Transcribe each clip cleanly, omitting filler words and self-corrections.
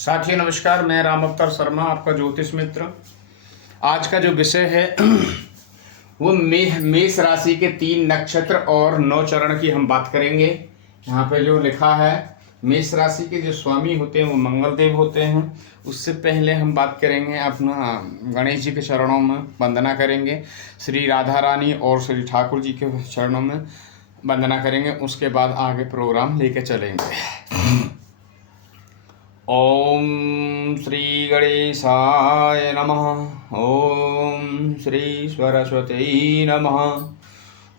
साथियों नमस्कार, मैं राम अवतार शर्मा, आपका ज्योतिष मित्र। आज का जो विषय है वो मेष राशि के 3 नक्षत्र और 9 चरण की हम बात करेंगे। यहाँ पे जो लिखा है, मेष राशि के जो स्वामी होते हैं वो मंगल देव होते हैं। उससे पहले हम बात करेंगे अपना गणेश जी के चरणों में वंदना करेंगे, श्री राधा रानी और श्री ठाकुर जी के चरणों में वंदना करेंगे। उसके बाद आगे प्रोग्राम लेके चलेंगे। ओम श्री गणेशाय नमः। ओम श्री सरस्वती नमः।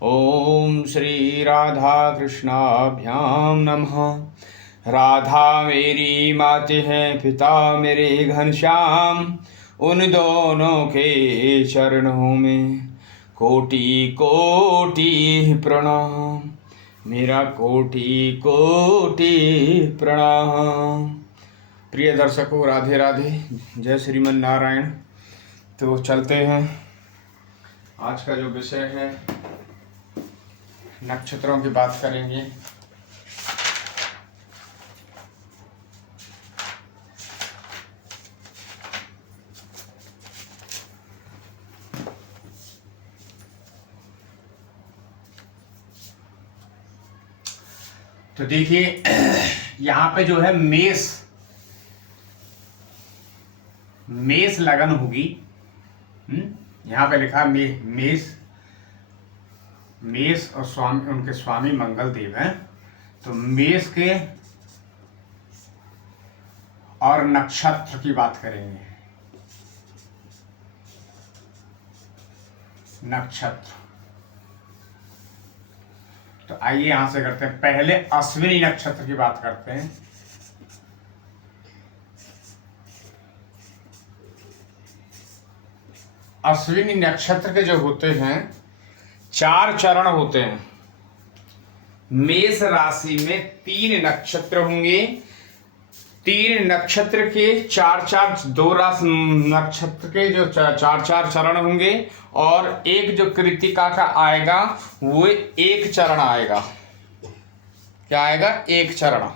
ओम श्री राधा कृष्णाभ्याम नमः। राधा मेरी माते हैं, पिता मेरे घनश्याम, उन दोनों के चरणों में कोटि कोटि प्रणाम, मेरा कोटि कोटि प्रणाम। प्रिय दर्शकों, राधे राधे, जय श्रीमन नारायण। तो चलते हैं। आज का जो विषय है नक्षत्रों की बात करेंगे। तो देखिए, यहाँ पे जो है मेष लगन होगी। यहाँ पे लिखा मेष और स्वामी, उनके स्वामी मंगल देव हैं। तो मेष के और नक्षत्र की बात करेंगे। नक्षत्र, तो आइए यहां से करते हैं। पहले अश्विनी नक्षत्र की बात करते हैं। अश्विनी नक्षत्र के जो होते हैं 4 चरण होते हैं। मेष राशि में 3 नक्षत्र होंगे। 3 नक्षत्र के 4 2 राशि नक्षत्र के जो 4 चरण होंगे, और एक जो कृतिका का आएगा वो 1 चरण आएगा। क्या आएगा? 1 चरण।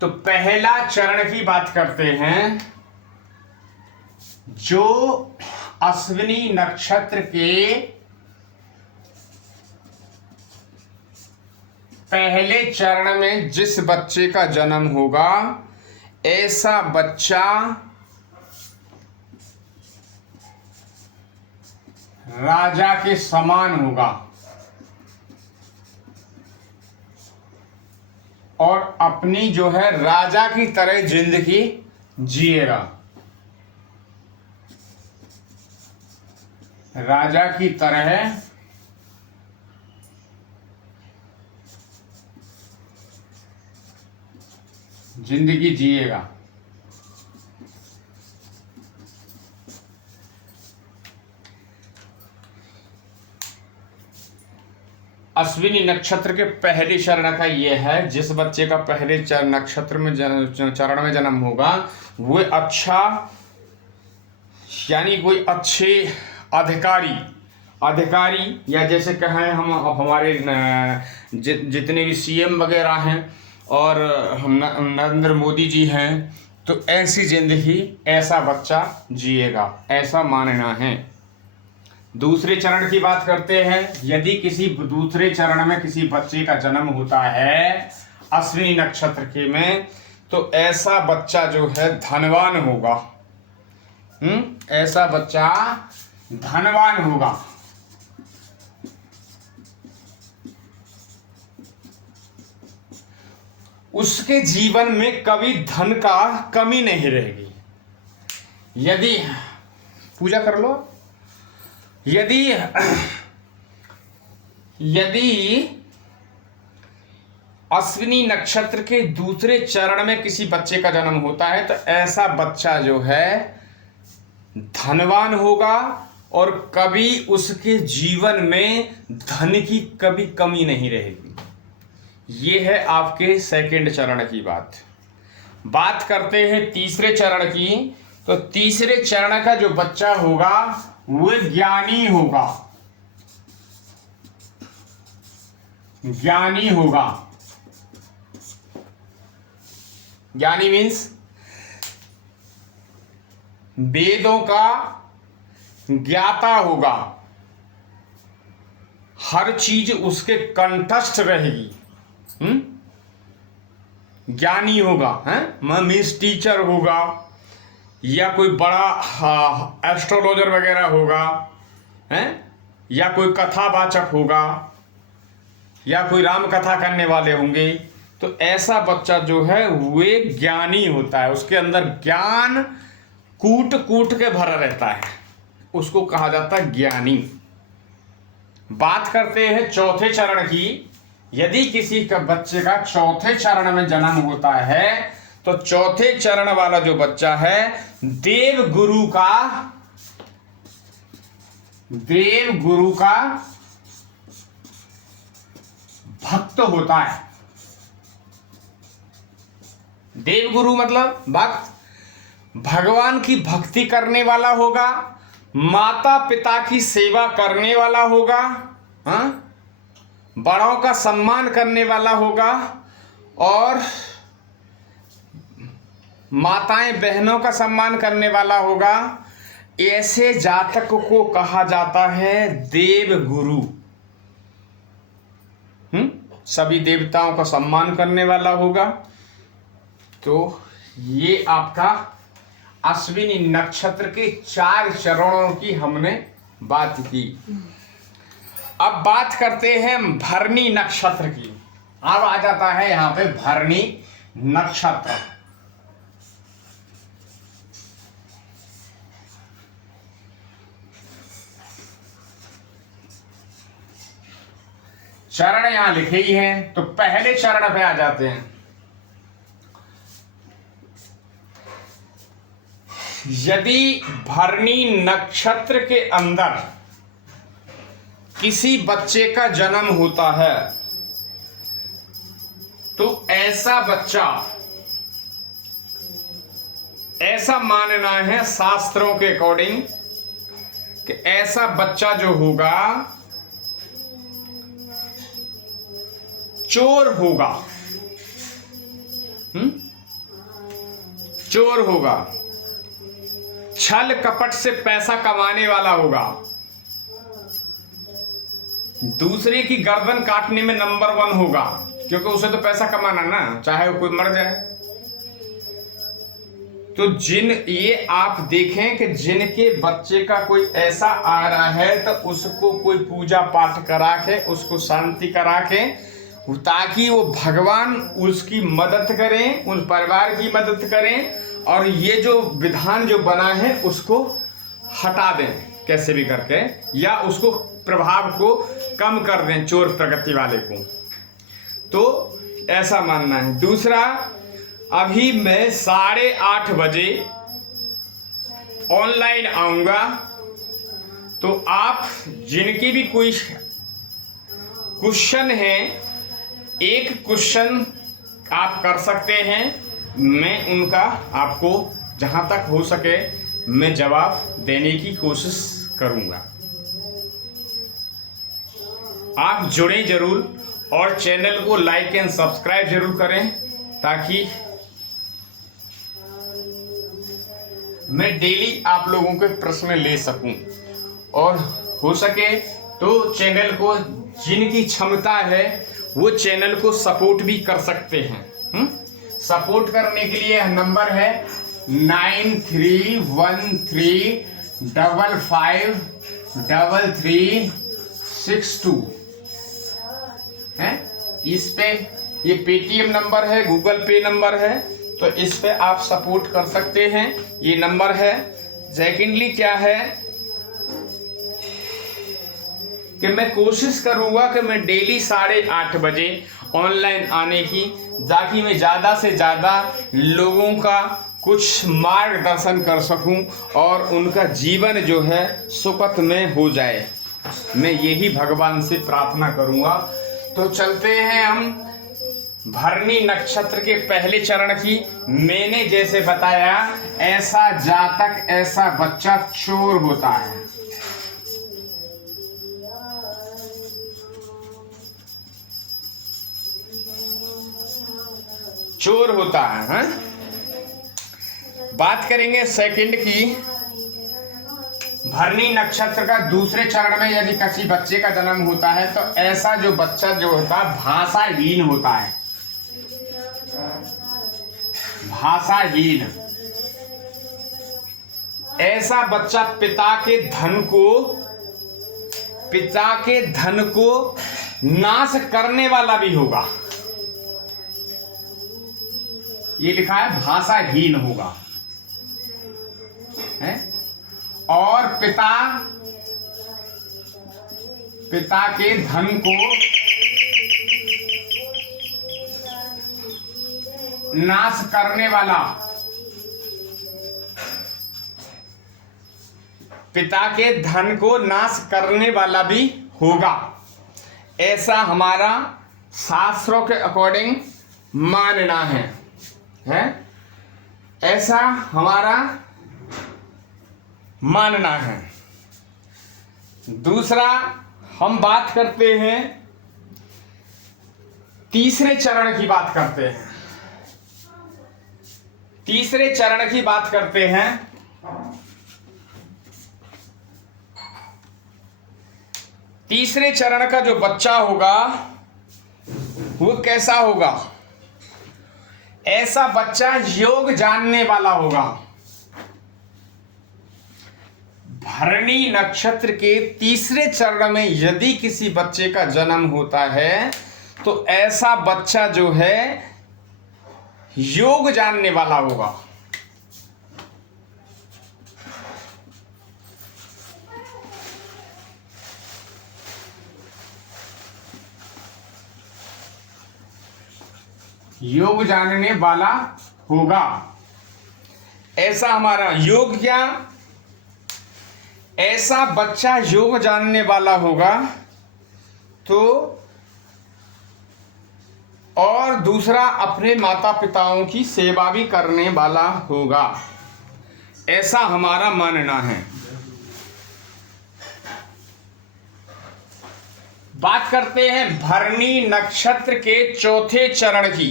तो पहला चरण की बात करते हैं। जो अश्विनी नक्षत्र के पहले चरण में जिस बच्चे का जन्म होगा, ऐसा बच्चा राजा के समान होगा और अपनी जो है राजा की तरह जिंदगी जिएगा। राजा की तरह जिंदगी जिएगा। अश्विनी नक्षत्र के पहले चरण का यह है, जिस बच्चे का पहले नक्षत्र में चरण में जन्म होगा वो अच्छा, यानी कोई अच्छे अधिकारी या जैसे कहें हम हमारे जितने भी सीएम वगैरह हैं और हम नरेंद्र मोदी जी हैं, तो ऐसी जिंदगी ऐसा बच्चा जिएगा, ऐसा मानना है। दूसरे चरण की बात करते हैं। यदि किसी दूसरे चरण में किसी बच्चे का जन्म होता है अश्विनी नक्षत्र के में, तो ऐसा बच्चा जो है धनवान होगा। ऐसा बच्चा धनवान होगा। उसके जीवन में कभी धन का कमी नहीं रहेगी। यदि पूजा कर लो, यदि अश्विनी नक्षत्र के दूसरे चरण में किसी बच्चे का जन्म होता है, तो ऐसा बच्चा जो है धनवान होगा और कभी उसके जीवन में धन की कभी कमी नहीं रहेगी। ये है आपके सेकंड चरण की बात करते हैं तीसरे चरण की। तो तीसरे चरण का जो बच्चा होगा वो ज्ञानी होगा। ज्ञानी होगा। ज्ञानी मीन्स वेदों का ज्ञाता होगा, हर चीज उसके कंठस्थ रहेगी। ज्ञानी होगा, है मीन्स टीचर होगा, या कोई बड़ा एस्ट्रोलॉजर वगैरह होगा, हैं, या कोई कथावाचक होगा, या कोई राम कथा करने वाले होंगे। तो ऐसा बच्चा जो है वे ज्ञानी होता है, उसके अंदर ज्ञान कूट कूट के भरा रहता है, उसको कहा जाता है ज्ञानी। बात करते हैं चौथे चरण की। यदि किसी का बच्चे का चौथे चरण में जन्म होता है तो चौथे चरण वाला जो बच्चा है देव गुरु का भक्त होता है। देव गुरु मतलब भक्त, भगवान की भक्ति करने वाला होगा, माता पिता की सेवा करने वाला होगा, बड़ों का सम्मान करने वाला होगा, और माताएं बहनों का सम्मान करने वाला होगा। ऐसे जातक को कहा जाता है देव गुरु। सभी देवताओं का सम्मान करने वाला होगा। तो ये आपका अश्विनी नक्षत्र के 4 चरणों की हमने बात की। अब बात करते हैं भरणी नक्षत्र की। अब आ जाता है यहां पे भरणी नक्षत्र। चरण यहां लिखे ही हैं, तो पहले चरण पे आ जाते हैं। यदि भरणी नक्षत्र के अंदर किसी बच्चे का जन्म होता है तो ऐसा बच्चा, ऐसा मानना है शास्त्रों के अकॉर्डिंग कि ऐसा बच्चा जो होगा चोर होगा। चोर होगा, छल कपट से पैसा कमाने वाला होगा, दूसरे की गर्दन काटने में नंबर 1 होगा, क्योंकि उसे तो पैसा कमाना ना, चाहे वो कोई मर जाए। तो ये आप देखें कि जिनके बच्चे का कोई ऐसा आ रहा है तो उसको कोई पूजा पाठ करा के, उसको शांति करा के, ताकि वो भगवान उसकी मदद करें, उन परिवार की मदद करें, और ये जो विधान जो बना है उसको हटा दें कैसे भी करके, या उसको प्रभाव को कम कर दें चोर प्रकृति वाले को। तो ऐसा मानना है। दूसरा, अभी मैं 8:30 बजे ऑनलाइन आऊंगा, तो आप जिनकी भी कोई क्वेश्चन है, एक क्वेश्चन आप कर सकते हैं, मैं उनका आपको जहां तक हो सके मैं जवाब देने की कोशिश करूंगा। आप जुड़ें जरूर और चैनल को लाइक एंड सब्सक्राइब जरूर करें, ताकि मैं डेली आप लोगों के प्रश्न ले सकूं, और हो सके तो चैनल को, जिनकी क्षमता है वो चैनल को सपोर्ट भी कर सकते हैं। सपोर्ट करने के लिए नंबर है 9313553362 है। इस पे ये पेटीएम नंबर है, गूगल पे नंबर है, तो इस पे आप सपोर्ट कर सकते हैं, ये नंबर है। सेकेंडली क्या है कि मैं कोशिश करूंगा कि मैं डेली 8:30 बजे ऑनलाइन आने की, ताकि मैं ज़्यादा से ज़्यादा लोगों का कुछ मार्गदर्शन कर सकूं और उनका जीवन जो है सुखद में हो जाए। मैं यही भगवान से प्रार्थना करूंगा। तो चलते हैं हम भरणी नक्षत्र के पहले चरण की। मैंने जैसे बताया, ऐसा जातक, ऐसा बच्चा चोर होता है। चोर होता है, हाँ? बात करेंगे सेकंड की, भरणी नक्षत्र का दूसरे चरण में यदि किसी बच्चे का जन्म होता है तो ऐसा जो बच्चा जो होता है भाषाहीन होता है, भाषाहीन। ऐसा बच्चा पिता के धन को नाश करने वाला भी होगा। ये लिखा है भाषाहीन होगा, है? और पिता के धन को नाश करने वाला, पिता के धन को नाश करने वाला भी होगा, ऐसा हमारा शास्त्रों के अकॉर्डिंग मानना है? ऐसा हमारा मानना है। दूसरा हम बात करते हैं, तीसरे चरण की बात करते हैं। तीसरे चरण की बात करते हैं। तीसरे चरण का जो बच्चा होगा वो कैसा होगा? ऐसा बच्चा योग जानने वाला होगा। भरणी नक्षत्र के तीसरे चरण में यदि किसी बच्चे का जन्म होता है तो ऐसा बच्चा जो है योग जानने वाला होगा। योग जानने वाला होगा, ऐसा हमारा योग क्या? ऐसा बच्चा योग जानने वाला होगा। तो और दूसरा अपने माता पिताओं की सेवा भी करने वाला होगा, ऐसा हमारा मानना है। बात करते हैं भरणी नक्षत्र के चौथे चरण की।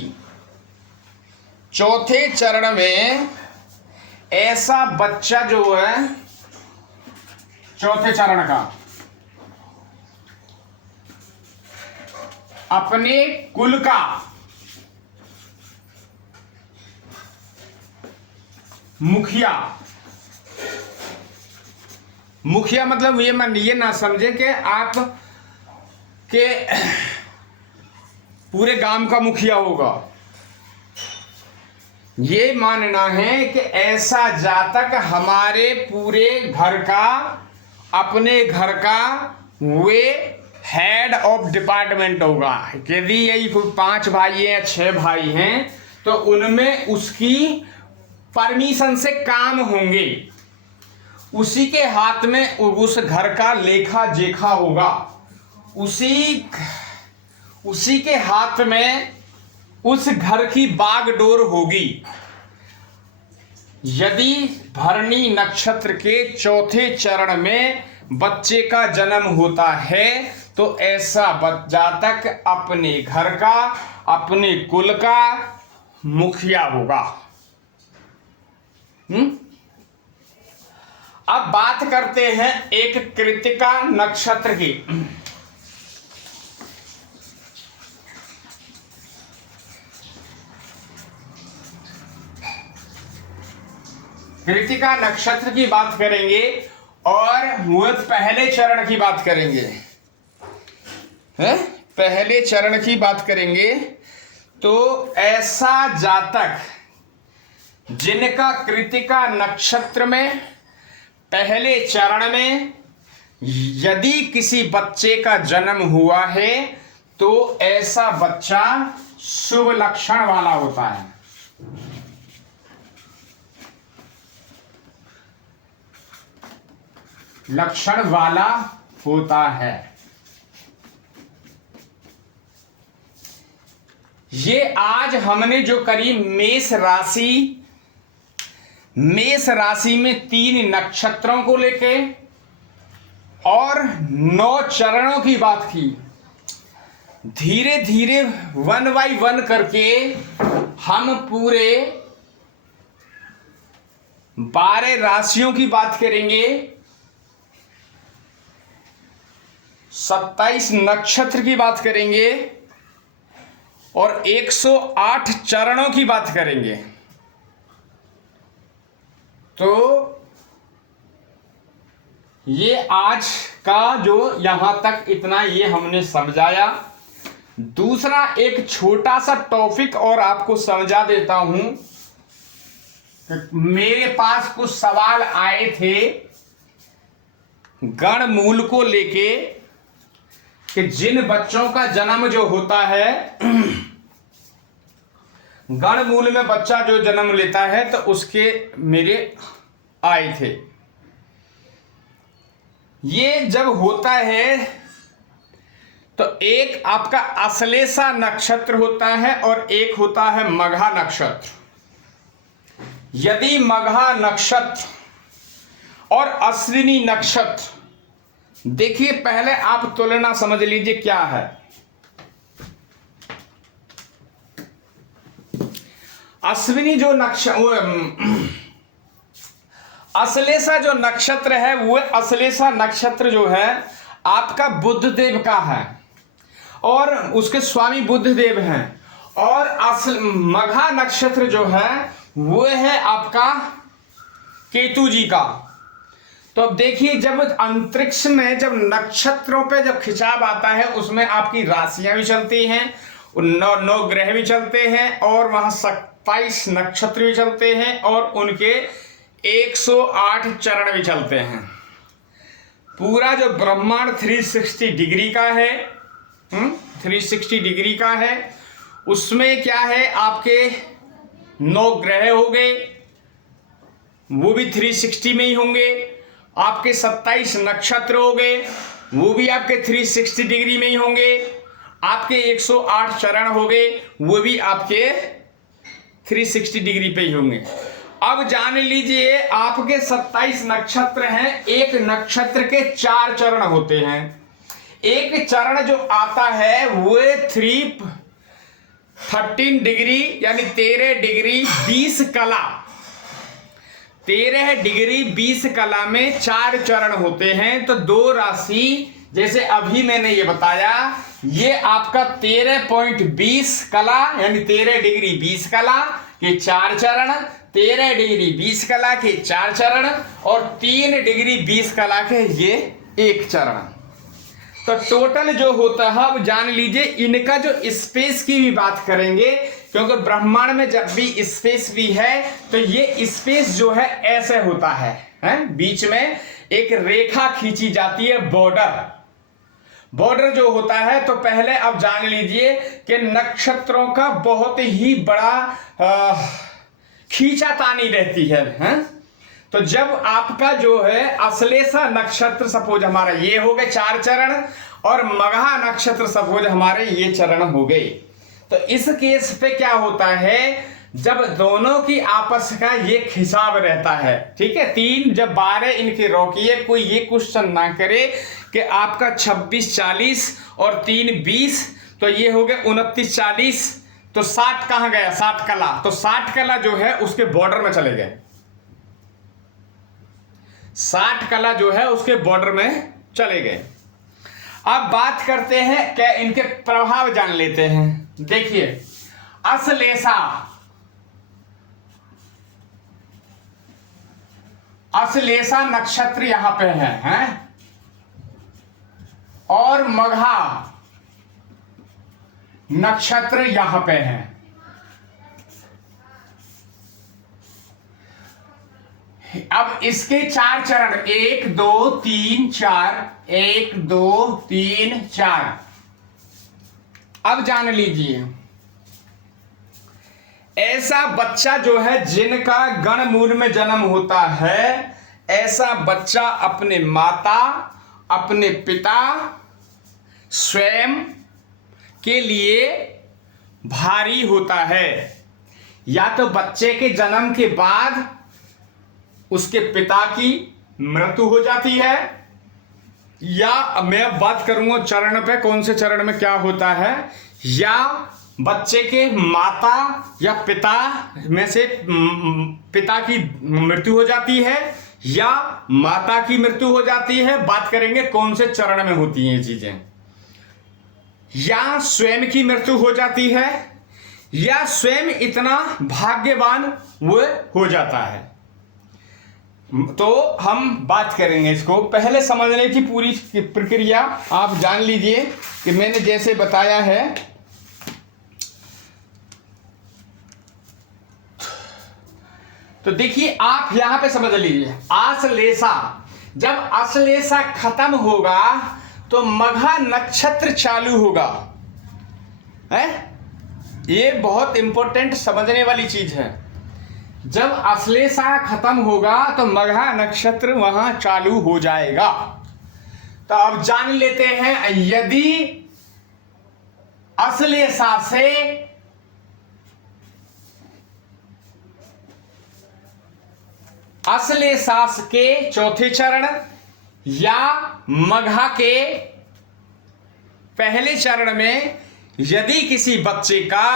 चौथे चरण में ऐसा बच्चा जो है, चौथे चरण का अपने कुल का मुखिया मतलब ये ना समझे कि आप के पूरे गांव का मुखिया होगा। ये मानना है कि ऐसा जातक हमारे पूरे घर का, अपने घर का वे हेड ऑफ डिपार्टमेंट होगा। यदि यही 5 भाई हैं, 6 भाई हैं, तो उनमें उसकी परमिशन से काम होंगे। उसी के हाथ में उस घर का लेखा जोखा होगा। उसी के हाथ में उस घर की बागडोर होगी। यदि भरणी नक्षत्र के चौथे चरण में बच्चे का जन्म होता है तो ऐसा जातक अपने घर का, अपने कुल का मुखिया होगा। अब बात करते हैं एक कृतिका नक्षत्र की। कृतिका नक्षत्र की बात करेंगे और वो पहले चरण की बात करेंगे। पहले चरण की बात करेंगे तो ऐसा जातक जिनका कृतिका नक्षत्र में पहले चरण में यदि किसी बच्चे का जन्म हुआ है तो ऐसा बच्चा शुभ लक्षण वाला होता है। लक्षण वाला होता है। ये आज हमने जो करी मेष राशि में 3 नक्षत्रों को लेके और 9 चरणों की बात की। धीरे धीरे 1 बाई 1 करके हम पूरे 12 राशियों की बात करेंगे, 27 नक्षत्र की बात करेंगे और 108 चरणों की बात करेंगे। तो ये आज का जो यहां तक इतना ये हमने समझाया। दूसरा एक छोटा सा टॉपिक और आपको समझा देता हूं। मेरे पास कुछ सवाल आए थे गण मूल को लेके कि जिन बच्चों का जन्म जो होता है, गण मूल में बच्चा जो जन्म लेता है तो उसके मेरे आए थे। ये जब होता है तो एक आपका अश्लेषा नक्षत्र होता है और एक होता है मघा नक्षत्र। यदि मघा नक्षत्र और अश्विनी नक्षत्र, देखिए पहले आप तुलना समझ लीजिए क्या है। अश्विनी जो अश्लेषा जो नक्षत्र है वो अश्लेषा नक्षत्र जो है आपका बुध देव का है और उसके स्वामी बुध देव हैं। और मघा नक्षत्र जो है वो है आपका केतु जी का। तो अब देखिए जब अंतरिक्ष में जब नक्षत्रों पे जब खिंचाव आता है उसमें आपकी राशियां भी चलती हैं, 9 ग्रह भी चलते हैं और वहां 27 नक्षत्र भी चलते हैं और उनके 108 चरण भी चलते हैं। पूरा जो ब्रह्मांड 360 डिग्री का है, 360 डिग्री का है। उसमें क्या है आपके 9 ग्रह हो गए, वो भी 360 में ही होंगे। आपके 27 नक्षत्र हो गए, वो भी आपके 360 डिग्री में ही होंगे। आपके 108 चरण हो गए, वो भी आपके 360 डिग्री पे ही होंगे। अब जान लीजिए आपके 27 नक्षत्र हैं, एक नक्षत्र के 4 चरण होते हैं। एक चरण जो आता है वो 13 डिग्री यानी 13 डिग्री 20 कला, 13 डिग्री 20 कला में 4 चरण होते हैं। तो 2 राशि जैसे अभी मैंने ये बताया, ये आपका 13.20 कला यानी 13 डिग्री 20 कला के 4 चरण, 13 डिग्री 20 कला के 4 चरण और 3 डिग्री 20 कला के ये 1 चरण। तो टोटल जो होता है, अब जान लीजिए इनका जो स्पेस की भी बात करेंगे, क्योंकि ब्रह्मांड में जब भी स्पेस भी है तो ये स्पेस जो है ऐसे होता है, बीच में एक रेखा खींची जाती है, बॉर्डर जो होता है। तो पहले अब जान लीजिए कि नक्षत्रों का बहुत ही बड़ा खींचातानी रहती है। तो जब आपका जो है अश्लेषा नक्षत्र सपोज हमारा ये हो गए 4 चरण और मघा नक्षत्र सपोज हमारे ये चरण हो गए। तो इस केस पे क्या होता है, जब दोनों की आपस का ये खिंचाव रहता है, ठीक है। 3 जब 12 इनके रोकिए, कोई ये क्वेश्चन ना करे कि आपका 26 40 और 3 20, तो ये हो गए 29 40, तो 60 कहाँ गया, 60 कला। तो 60 कला जो है उसके बॉर्डर में चले गए, 60 कला जो है उसके बॉर्डर में चले गए। अब बात करते हैं क्या इनके प्रभाव जान लेते हैं। देखिए अश्लेषा नक्षत्र यहां पे है और मघा नक्षत्र यहां पे है। अब इसके 4 चरण 1 2 3 4, 1 2 3 4। अब जान लीजिए ऐसा बच्चा जो है जिनका गण मूल में जन्म होता है, ऐसा बच्चा अपने माता, अपने पिता, स्वयं के लिए भारी होता है। या तो बच्चे के जन्म के बाद उसके पिता की मृत्यु हो जाती है, या मैं अब बात करूंगा चरण पे, कौन से चरण में क्या होता है, या बच्चे के माता या पिता में से पिता की मृत्यु हो जाती है या माता की मृत्यु हो जाती है। बात करेंगे कौन से चरण में होती हैं ये चीजें, या स्वयं की मृत्यु हो जाती है या स्वयं इतना भाग्यवान वो हो जाता है। तो हम बात करेंगे इसको। पहले समझने की पूरी प्रक्रिया आप जान लीजिए कि मैंने जैसे बताया है। तो देखिए आप यहां पे समझ लीजिए, आश्लेषा, जब आश्लेषा खत्म होगा तो मघा नक्षत्र चालू होगा है। ये बहुत इंपॉर्टेंट समझने वाली चीज है। जब आश्लेषा खत्म होगा तो मघा नक्षत्र वहां चालू हो जाएगा। तो अब जान लेते हैं, यदि आश्लेषा से आश्लेषा के चौथे चरण या मघा के पहले चरण में यदि किसी बच्चे का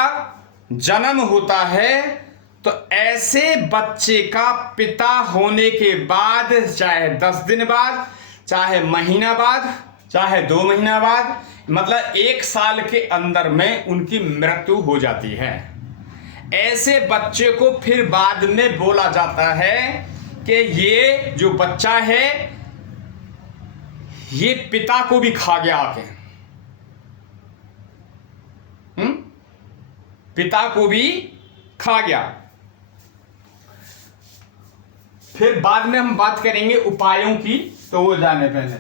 जन्म होता है तो ऐसे बच्चे का पिता होने के बाद, चाहे 10 दिन बाद, चाहे महीना बाद, चाहे 2 महीना बाद, मतलब 1 साल के अंदर में उनकी मृत्यु हो जाती है। ऐसे बच्चे को फिर बाद में बोला जाता है कि ये जो बच्चा है ये पिता को भी खा गया आके, पिता को भी खा गया। फिर बाद में हम बात करेंगे उपायों की, तो वो जाने पहले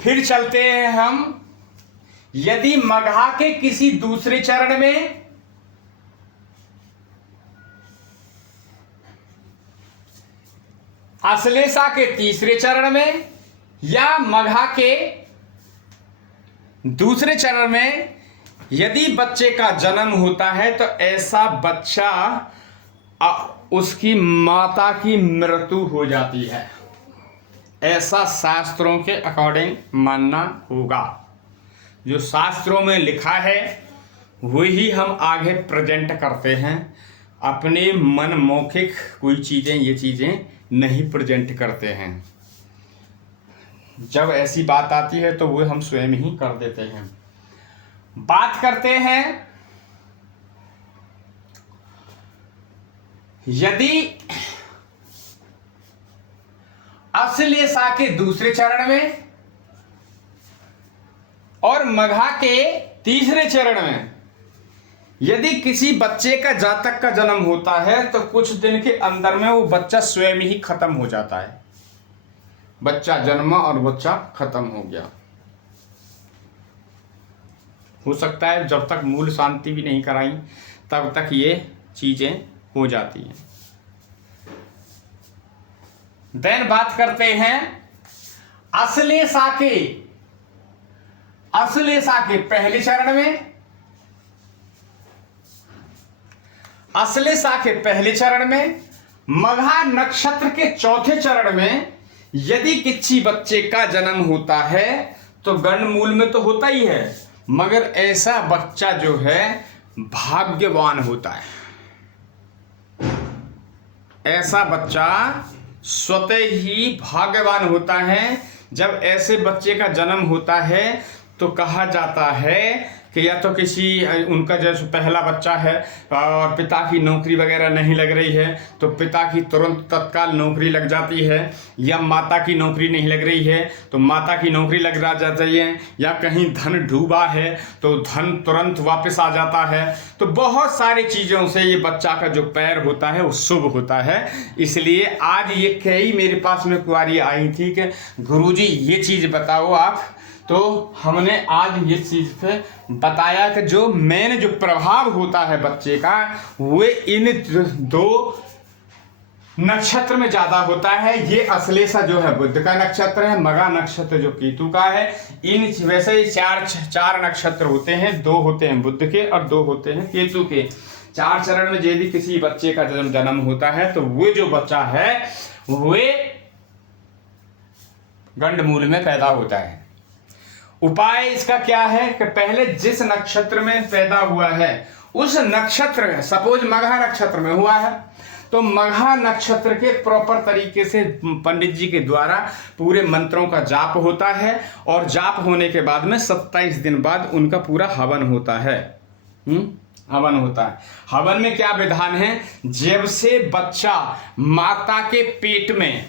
फिर चलते हैं हम। यदि मघा के किसी दूसरे चरण में आश्लेषा के तीसरे चरण में या मघा के दूसरे चरण में यदि बच्चे का जन्म होता है तो ऐसा बच्चा उसकी माता की मृत्यु हो जाती है। ऐसा शास्त्रों के अकॉर्डिंग मानना होगा। जो शास्त्रों में लिखा है वही हम आगे प्रेजेंट करते हैं। अपने मन मौखिक कोई चीज़ें, ये चीज़ें नहीं प्रेजेंट करते हैं। जब ऐसी बात आती है तो वो हम स्वयं ही कर देते हैं। बात करते हैं, यदि आश्लेषा के दूसरे चरण में और मघा के तीसरे चरण में यदि किसी बच्चे का जातक का जन्म होता है तो कुछ दिन के अंदर में वो बच्चा स्वयं ही खत्म हो जाता है। बच्चा जन्मा और बच्चा खत्म हो गया। हो सकता है जब तक मूल शांति भी नहीं कराई तब तक ये चीजें हो जाती हैं। देन बात करते हैं आश्लेषा के पहले चरण में। आश्लेषा के पहले चरण में मघा नक्षत्र के चौथे चरण में यदि किसी बच्चे का जन्म होता है तो गणमूल में तो होता ही है, मगर ऐसा बच्चा जो है भाग्यवान होता है। ऐसा बच्चा स्वतः ही भाग्यवान होता है। जब ऐसे बच्चे का जन्म होता है तो कहा जाता है कि या तो किसी उनका जैसे पहला बच्चा है और पिता की नौकरी वगैरह नहीं लग रही है तो पिता की तुरंत तत्काल नौकरी लग जाती है, या माता की नौकरी नहीं लग रही है तो माता की नौकरी लग जाती है, या कहीं धन डूबा है तो धन तुरंत वापस आ जाता है। तो बहुत सारी चीज़ों से ये बच्चा का जो पैर होता है वो शुभ होता है। इसलिए आज ये कई मेरे पास में क्वारी आई थी कि गुरुजी ये चीज़ बताओ आप, तो हमने आज ये चीज़ पे बताया कि जो मेन जो प्रभाव होता है बच्चे का वो इन 2 नक्षत्र में ज़्यादा होता है। ये आश्लेषा जो है बुध का नक्षत्र है, मघा नक्षत्र जो केतु का है। इन वैसे ही 4 नक्षत्र होते हैं, 2 होते हैं बुध के और 2 होते हैं केतु के। 4 चरण में यदि किसी बच्चे का जन्म होता है तो वो जो बच्चा है वे गंडमूल में पैदा होता है। उपाय इसका क्या है कि पहले जिस नक्षत्र में पैदा हुआ है उस नक्षत्र, सपोज मघा नक्षत्र में हुआ है, तो मघा नक्षत्र के प्रॉपर तरीके से पंडित जी के द्वारा पूरे मंत्रों का जाप होता है और जाप होने के बाद में 27 दिन बाद उनका पूरा हवन होता है। हवन होता है। हवन में क्या विधान है, जब से बच्चा माता के पेट में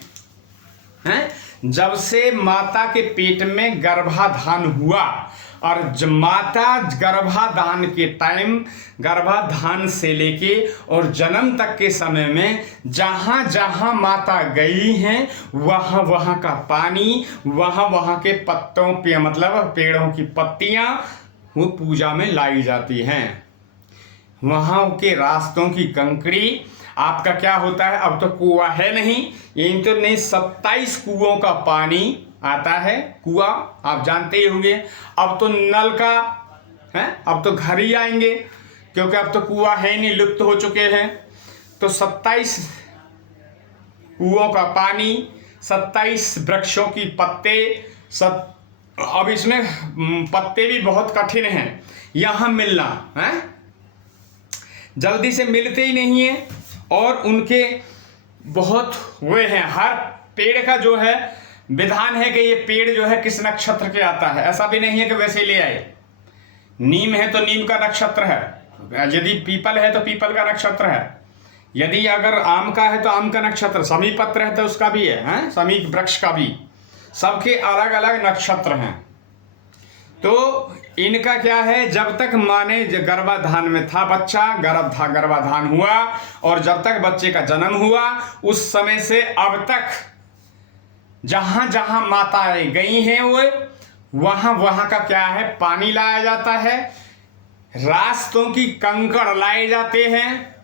है, जब से माता के पेट में गर्भाधान हुआ और जब माता गर्भाधान के टाइम, गर्भाधान से लेके और जन्म तक के समय में जहाँ जहाँ माता गई हैं वहाँ वहाँ का पानी, वहाँ वहाँ के पत्तों पे मतलब पेड़ों की पत्तियाँ वो पूजा में लाई जाती हैं। वहाँ के रास्तों की कंकड़ी, आपका क्या होता है, अब तो कुआं है नहीं, ये तो नहीं, 27 कुओं का पानी आता है। कुआं आप जानते ही होंगे, अब तो नल का है, अब तो घर ही आएंगे क्योंकि अब तो कुआं है नहीं, लुप्त हो चुके हैं। तो 27 कुओं का पानी, 27 वृक्षों की पत्ते, अब इसमें पत्ते भी बहुत कठिन हैं यहाँ मिलना है, जल्दी से मिलते ही नहीं है और उनके बहुत हुए हैं। हर पेड़ का जो है विधान है कि ये पेड़ जो है किस नक्षत्र के आता है, ऐसा भी नहीं है कि वैसे ले आए। नीम है तो नीम का नक्षत्र है, यदि पीपल है तो पीपल का नक्षत्र है, यदि अगर आम का है तो आम का नक्षत्र, समी पत्र है तो उसका भी है, समी वृक्ष का भी, सबके अलग अलग नक्षत्र हैं। तो इनका क्या है, जब तक माने गर्भाधान में था बच्चा, गर्भाधान हुआ और जब तक बच्चे का जन्म हुआ उस समय से अब तक जहां जहां माताएं गई हैं वो वहां वहां का क्या है, पानी लाया जाता है, रास्तों की कंकड़ लाए जाते हैं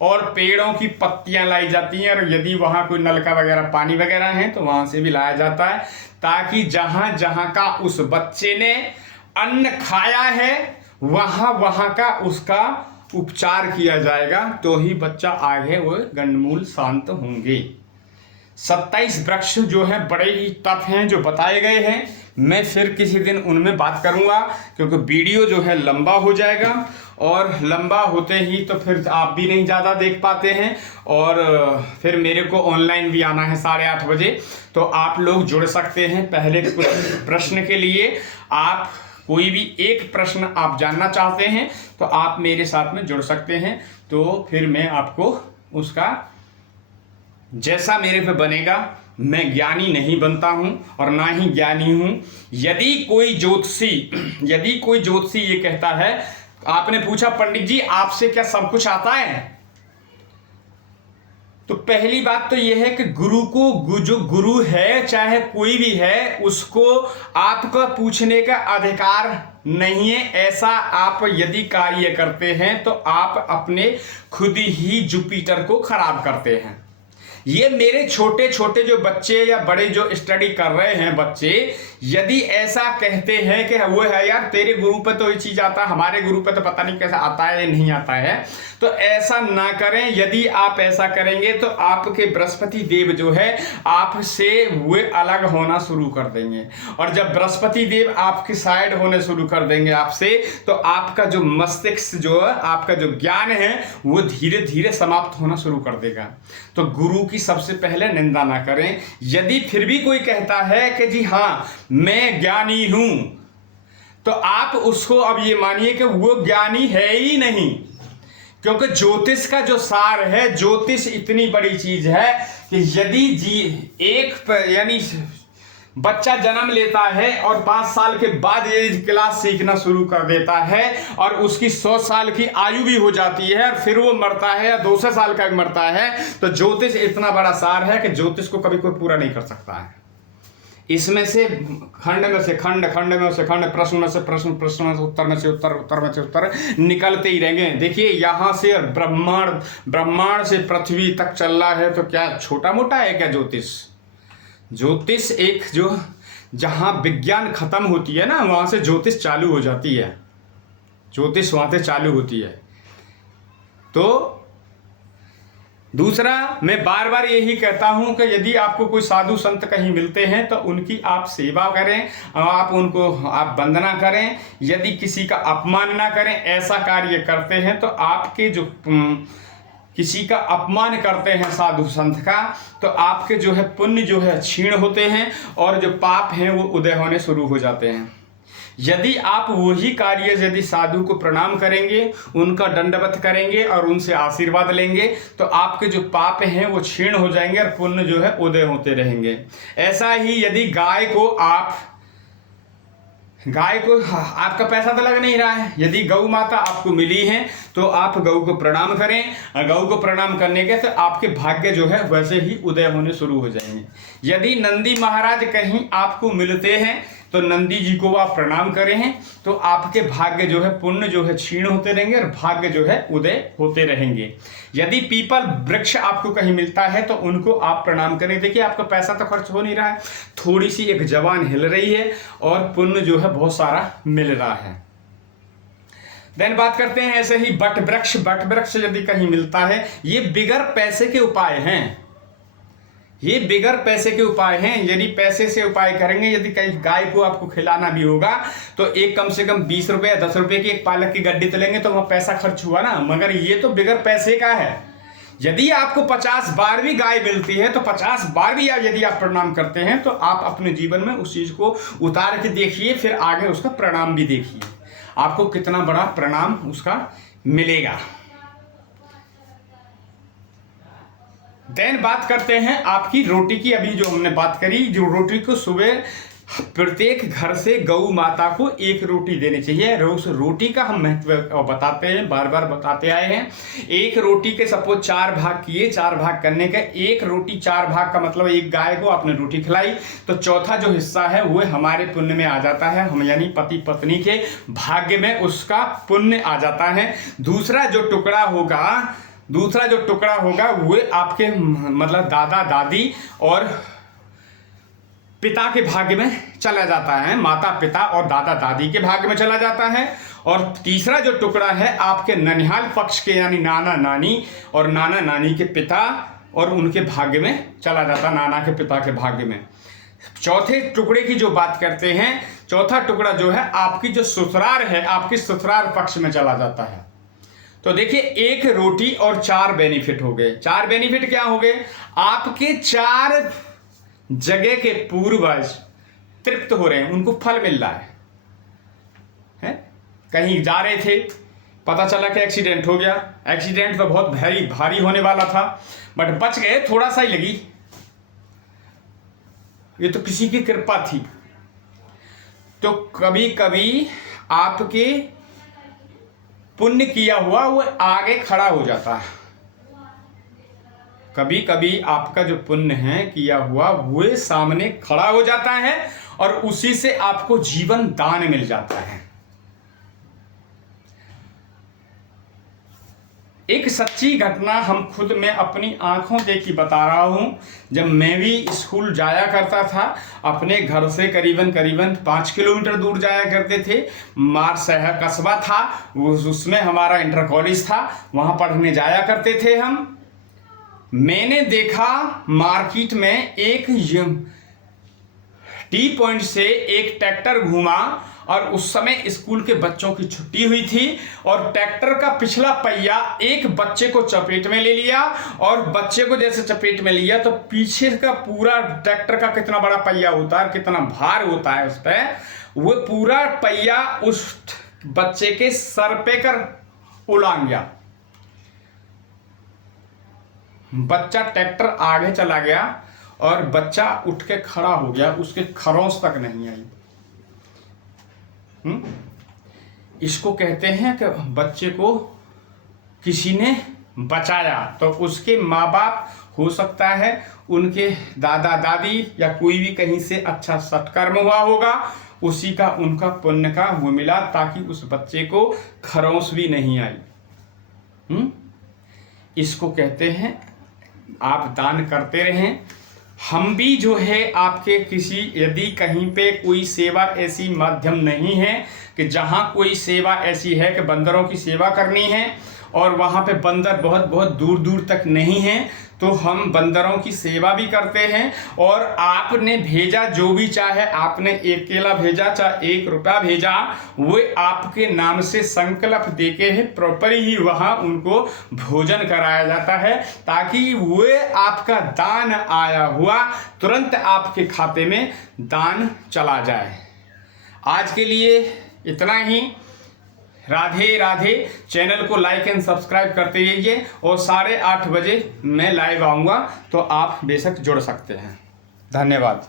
और पेड़ों की पत्तियां लाई जाती हैं। और यदि वहां कोई नलका वगैरह पानी वगैरह है तो वहां से भी लाया जाता है, ताकि जहां जहां का उस बच्चे ने अन्न खाया है वहां वहां का उसका उपचार किया जाएगा, तो ही बच्चा आगे वो गंडमूल शांत होंगे। 27 वृक्ष जो है बड़े ही टफ हैं जो बताए गए हैं, मैं फिर किसी दिन उनमें बात करूंगा क्योंकि वीडियो जो है लंबा हो जाएगा और लंबा होते ही तो फिर आप भी नहीं ज़्यादा देख पाते हैं और फिर मेरे को ऑनलाइन भी आना है 8:30 बजे, तो आप लोग जुड़ सकते हैं। पहले कुछ प्रश्न के लिए आप कोई भी एक प्रश्न आप जानना चाहते हैं तो आप मेरे साथ में जुड़ सकते हैं, तो फिर मैं आपको उसका जैसा मेरे पे बनेगा, मैं ज्ञानी नहीं बनता हूं और ना ही ज्ञानी हूं। यदि कोई ज्योतिषी ये कहता है, आपने पूछा पंडित जी आपसे क्या सब कुछ आता है, तो पहली बात तो यह है कि गुरु को, जो गुरु है चाहे कोई भी है, उसको आपका पूछने का अधिकार नहीं है। ऐसा आप यदि कार्य करते हैं तो आप अपने खुद ही जुपिटर को खराब करते हैं। ये मेरे छोटे छोटे जो बच्चे या बड़े जो स्टडी कर रहे हैं बच्चे, यदि ऐसा कहते हैं कि वो है यार तेरे गुरु पे तो ये चीज आता है, हमारे गुरु पे तो पता नहीं कैसा आता है या नहीं आता है, तो ऐसा ना करें। यदि आप ऐसा करेंगे तो आपके बृहस्पति देव जो है आपसे वे अलग होना शुरू कर देंगे, और जब बृहस्पति देव आपकी साइड होने शुरू कर देंगे आपसे, तो आपका जो मस्तिष्क जो है, आपका जो ज्ञान है वो धीरे धीरे समाप्त होना शुरू कर देगा। तो गुरु की सबसे पहले निंदा ना करें। यदि फिर भी कोई कहता है कि जी हाँ मैं ज्ञानी हूं, तो आप उसको अब ये मानिए कि वो ज्ञानी है ही नहीं, क्योंकि ज्योतिष का जो सार है, ज्योतिष इतनी बड़ी चीज है कि यदि यानी बच्चा जन्म लेता है और 5 साल के बाद ये क्लास सीखना शुरू कर देता है और उसकी 100 साल की आयु भी हो जाती है और फिर वो मरता है या 200 साल का मरता है, तो ज्योतिष इतना बड़ा सार है कि ज्योतिष को कभी कोई पूरा नहीं कर सकता है। इसमें से खंड में से खंड, खंड में से खंड, प्रश्न में से प्रश्न, प्रश्न में से उत्तर, में से उत्तर, उत्तर में से उत्तर निकलते ही रहेंगे। देखिए यहाँ से ब्रह्मांड से पृथ्वी तक चल रहा है, तो क्या छोटा मोटा है क्या ज्योतिष? ज्योतिष एक जो जहाँ विज्ञान खत्म होती है ना, वहाँ से ज्योतिष चालू हो जाती है, ज्योतिष वहाँ से चालू होती है। तो दूसरा, मैं बार बार यही कहता हूं कि यदि आपको कोई साधु संत कहीं मिलते हैं तो उनकी आप सेवा करें, आप उनको आप वंदना करें। यदि किसी का अपमान ना करें, ऐसा कार्य करते हैं तो आपके जो किसी का अपमान करते हैं साधु संत का, तो आपके जो है पुण्य जो है क्षीण होते हैं और जो पाप हैं वो उदय होने शुरू हो जाते हैं। यदि आप वही कार्य यदि साधु को प्रणाम करेंगे, उनका दंडवत करेंगे और उनसे आशीर्वाद लेंगे, तो आपके जो पाप हैं वो क्षीण हो जाएंगे और पुण्य जो है उदय होते रहेंगे। ऐसा ही यदि गाय को आपका पैसा तो लग नहीं रहा है, यदि गौ माता आपको मिली है तो आप गौ को प्रणाम करें। गौ को प्रणाम करने के तो आपके भाग्य जो है वैसे ही उदय होने शुरू हो जाएंगे। यदि नंदी महाराज कहीं आपको मिलते हैं तो नंदी जी को आप प्रणाम करें हैं तो आपके भाग्य जो है पुण्य जो है क्षीण होते रहेंगे और भाग्य जो है उदय होते रहेंगे। यदि पीपल वृक्ष आपको कहीं मिलता है तो उनको आप प्रणाम करें। देखिए, आपका पैसा तो खर्च हो नहीं रहा है, थोड़ी सी एक जवान हिल रही है और पुण्य जो है बहुत सारा मिल रहा है। देन बात करते हैं ऐसे ही बट वृक्ष यदि कहीं मिलता है, ये बिगर पैसे के उपाय हैं, ये बिगर पैसे के उपाय हैं। यदि पैसे से उपाय करेंगे, यदि कहीं गाय को आपको खिलाना भी होगा तो एक कम से कम 20 रुपये 10 रुपये की एक पालक की गड्डी तो लेंगे, तो वह पैसा खर्च हुआ ना, मगर ये तो बिगर पैसे का है। यदि आपको 50 बार भी गाय मिलती है तो 50 बार भी यदि आप प्रणाम करते हैं तो आप अपने जीवन में उस चीज को उतार के देखिए, फिर आगे उसका प्रणाम भी देखिए, आपको कितना बड़ा प्रणाम उसका मिलेगा। देन बात करते हैं आपकी रोटी की। अभी जो हमने बात करी, जो रोटी को सुबह प्रत्येक घर से गौ माता को एक रोटी देनी चाहिए। उस रोटी का हम महत्व बताते हैं, बार बार बताते आए हैं। एक रोटी के सपोज 4 भाग किए, 4 भाग करने का, एक रोटी 4 भाग का मतलब एक गाय को आपने रोटी खिलाई तो चौथा जो हिस्सा है वो हमारे पुण्य में आ जाता है, हम यानी पति पत्नी के भाग्य में उसका पुण्य आ जाता है। दूसरा जो टुकड़ा होगा वो आपके मतलब दादा दादी और पिता के भाग्य में चला जाता है, माता पिता और दादा दादी के भाग्य में चला जाता है। और तीसरा जो टुकड़ा है आपके ननिहाल पक्ष के यानी नाना नानी और नाना नानी के पिता और उनके भाग्य में चला जाता है, नाना के पिता के भाग्य में। चौथे टुकड़े की जो बात करते हैं, चौथा टुकड़ा जो है आपकी जो ससुराल है, आपकी ससुराल पक्ष में चला जाता है। तो देखिए, एक रोटी और 4 बेनिफिट हो गए। 4 बेनिफिट क्या हो गए? आपके 4 जगह के पूर्वज तृप्त हो रहे हैं, उनको फल मिल रहा है? कहीं जा रहे थे, पता चला कि एक्सीडेंट हो गया। एक्सीडेंट तो बहुत भारी होने वाला था, बट बच गए, थोड़ा सा ही लगी, ये तो किसी की कृपा थी। तो कभी कभी आपके पुण्य किया हुआ वो आगे खड़ा हो जाता है। कभी कभी आपका जो पुण्य है किया हुआ वो सामने खड़ा हो जाता है और उसी से आपको जीवन दान मिल जाता है। एक सच्ची घटना हम खुद में अपनी आंखों देखी बता रहा हूं। जब मैं भी स्कूल जाया करता था, अपने घर से करीबन 5 किलोमीटर दूर जाया करते थे। मार शहर कस्बा था, उसमें हमारा इंटर कॉलेज था, वहां पढ़ने जाया करते थे हम। मैंने देखा मार्केट में एक टी पॉइंट से एक ट्रैक्टर घूमा और उस समय स्कूल के बच्चों की छुट्टी हुई थी और ट्रैक्टर का पिछला पहिया एक बच्चे को चपेट में ले लिया और बच्चे को जैसे चपेट में लिया तो पीछे का पूरा ट्रैक्टर का कितना बड़ा पहिया होता है, कितना भार होता है उस पर, वो पूरा पहिया उस बच्चे के सर पे कर उलांग गया। बच्चा ट्रैक्टर आगे चला गया और बच्चा उठ के खड़ा हो गया, उसके खरोंच तक नहीं आई। इसको कहते हैं कि बच्चे को किसी ने बचाया। तो उसके माँ बाप हो सकता है उनके दादा दादी या कोई भी कहीं से अच्छा सत्कर्म हुआ होगा, उसी का उनका पुण्य का वो मिला ताकि उस बच्चे को खरोंच भी नहीं आई। इसको कहते हैं आप दान करते रहें। हम भी जो है आपके किसी यदि कहीं पे कोई सेवा ऐसी माध्यम नहीं है कि जहाँ कोई सेवा ऐसी है कि बंदरों की सेवा करनी है और वहाँ पे बंदर बहुत बहुत दूर दूर तक नहीं हैं, तो हम बंदरों की सेवा भी करते हैं। और आपने भेजा जो भी, चाहे आपने अकेला भेजा चाहे 1 रुपया भेजा, वो आपके नाम से संकल्प देके है प्रॉपर ही वहाँ उनको भोजन कराया जाता है, ताकि वो आपका दान आया हुआ तुरंत आपके खाते में दान चला जाए। आज के लिए इतना ही। राधे राधे। चैनल को लाइक एंड सब्सक्राइब करते रहिए और 8:30 बजे मैं लाइव आऊँगा, तो आप बेशक जुड़ सकते हैं। धन्यवाद।